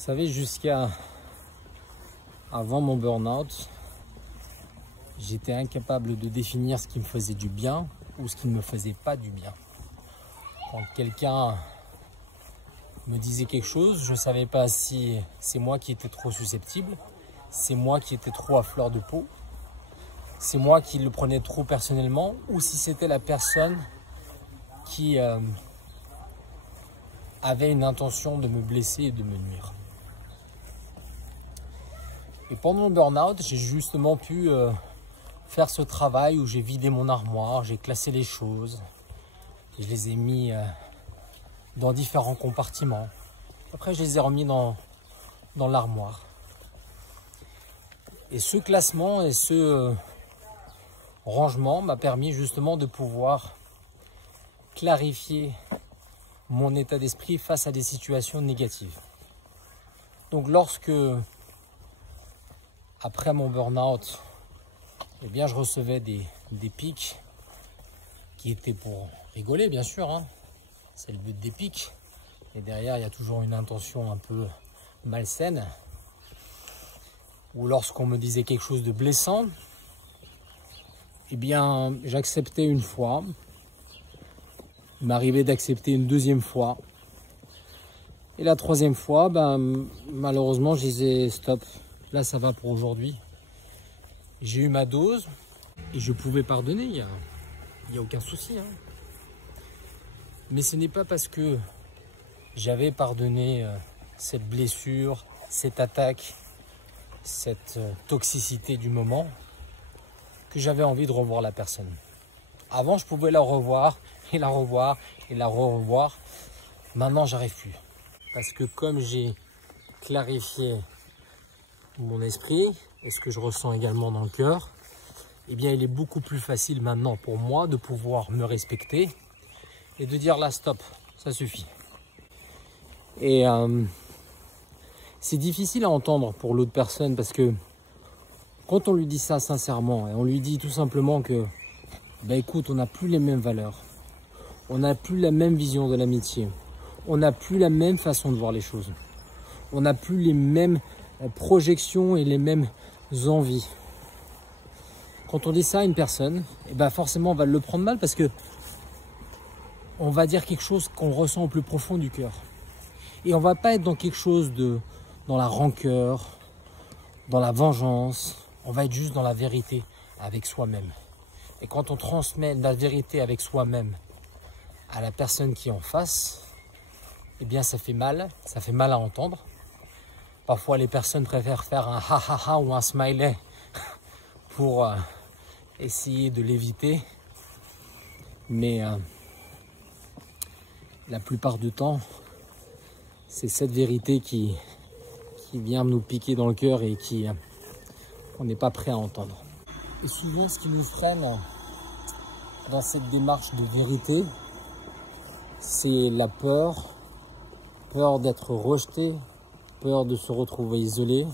Vous savez, jusqu'à avant mon burn-out, j'étais incapable de définir ce qui me faisait du bien ou ce qui ne me faisait pas du bien. Quand quelqu'un me disait quelque chose, je ne savais pas si c'est moi qui étais trop susceptible, c'est moi qui étais trop à fleur de peau, c'est moi qui le prenais trop personnellement, ou si c'était la personne qui avait une intention de me blesser et de me nuire. Et pendant le burn-out, j'ai justement pu faire ce travail où j'ai vidé mon armoire, j'ai classé les choses, je les ai mis dans différents compartiments. Après, je les ai remis dans l'armoire. Et ce classement et ce rangement m'a permis justement de pouvoir clarifier mon état d'esprit face à des situations négatives. Donc lorsque, après mon burn-out, eh bien, je recevais des pics qui étaient pour rigoler, bien sûr, hein. C'est le but des pics. Et derrière, il y a toujours une intention un peu malsaine. Ou lorsqu'on me disait quelque chose de blessant, eh bien, j'acceptais une fois. Il m'arrivait d'accepter une deuxième fois. Et la troisième fois, malheureusement, je disais stop. Là, ça va pour aujourd'hui. J'ai eu ma dose et je pouvais pardonner. Il y a aucun souci, hein. Mais ce n'est pas parce que j'avais pardonné cette blessure, cette attaque, cette toxicité du moment que j'avais envie de revoir la personne. Avant, je pouvais la revoir et la revoir et la revoir. Maintenant, j'arrive plus. Parce que comme j'ai clarifié mon esprit et ce que je ressens également dans le cœur, eh bien, il est beaucoup plus facile maintenant pour moi de pouvoir me respecter et de dire là, stop, ça suffit. Et c'est difficile à entendre pour l'autre personne parce que quand on lui dit ça sincèrement et on lui dit tout simplement que écoute, on n'a plus les mêmes valeurs, on n'a plus la même vision de l'amitié, on n'a plus la même façon de voir les choses, on n'a plus les mêmes projections et les mêmes envies. Quand on dit ça à une personne, forcément on va le prendre mal parce que on va dire quelque chose qu'on ressent au plus profond du cœur. Et on va pas être dans quelque chose dans la rancœur, dans la vengeance. On va être juste dans la vérité avec soi-même. Et quand on transmet la vérité avec soi-même à la personne qui est en face, eh bien ça fait mal à entendre. Parfois les personnes préfèrent faire un ha ha ha ou un smiley pour essayer de l'éviter. Mais la plupart du temps, c'est cette vérité qui vient nous piquer dans le cœur et qu'on n'est pas prêt à entendre. Et souvent, ce qui nous freine dans cette démarche de vérité, c'est la peur d'être rejeté, peur de se retrouver isolé,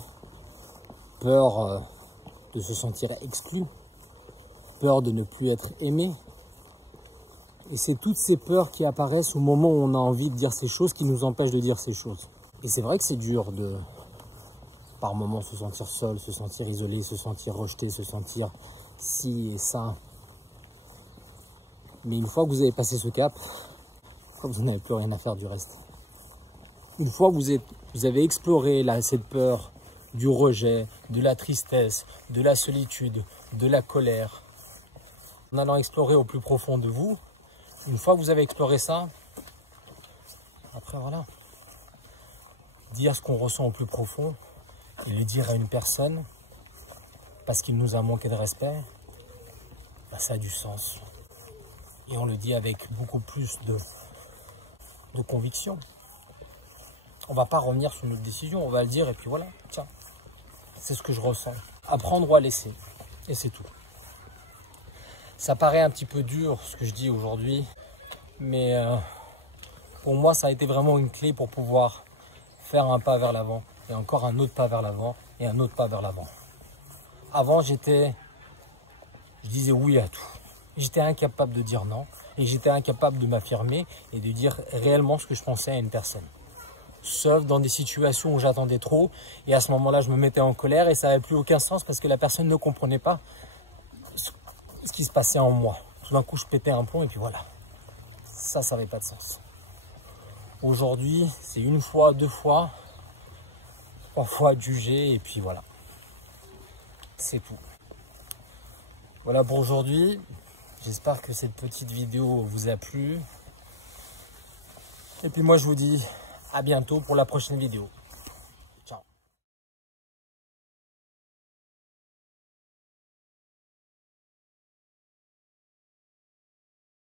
peur de se sentir exclu, peur de ne plus être aimé. Et c'est toutes ces peurs qui apparaissent au moment où on a envie de dire ces choses qui nous empêchent de dire ces choses. Et c'est vrai que c'est dur de, par moments, se sentir seul, se sentir isolé, se sentir rejeté, se sentir ci et ça. Mais une fois que vous avez passé ce cap, vous n'avez plus rien à faire du reste. Une fois que vous avez exploré cette peur du rejet, de la tristesse, de la solitude, de la colère, en allant explorer au plus profond de vous, une fois que vous avez exploré ça, après voilà, dire ce qu'on ressent au plus profond et le dire à une personne parce qu'il nous a manqué de respect, ça a du sens. Et on le dit avec beaucoup plus de conviction. On ne va pas revenir sur notre décision, on va le dire et puis voilà, tiens, c'est ce que je ressens. À prendre ou à laisser, et c'est tout. Ça paraît un petit peu dur ce que je dis aujourd'hui, mais pour moi ça a été vraiment une clé pour pouvoir faire un pas vers l'avant, et encore un autre pas vers l'avant, et un autre pas vers l'avant. Avant je disais oui à tout. J'étais incapable de dire non, et j'étais incapable de m'affirmer et de dire réellement ce que je pensais à une personne. sauf dans des situations où j'attendais trop. Et à ce moment-là, je me mettais en colère et ça n'avait plus aucun sens parce que la personne ne comprenait pas ce qui se passait en moi. Tout d'un coup, je pétais un plomb et puis voilà. Ça n'avait pas de sens. Aujourd'hui, c'est une fois, deux fois, trois fois adjugé et puis voilà. C'est tout. Voilà pour aujourd'hui. J'espère que cette petite vidéo vous a plu. Et puis moi, je vous dis à bientôt pour la prochaine vidéo.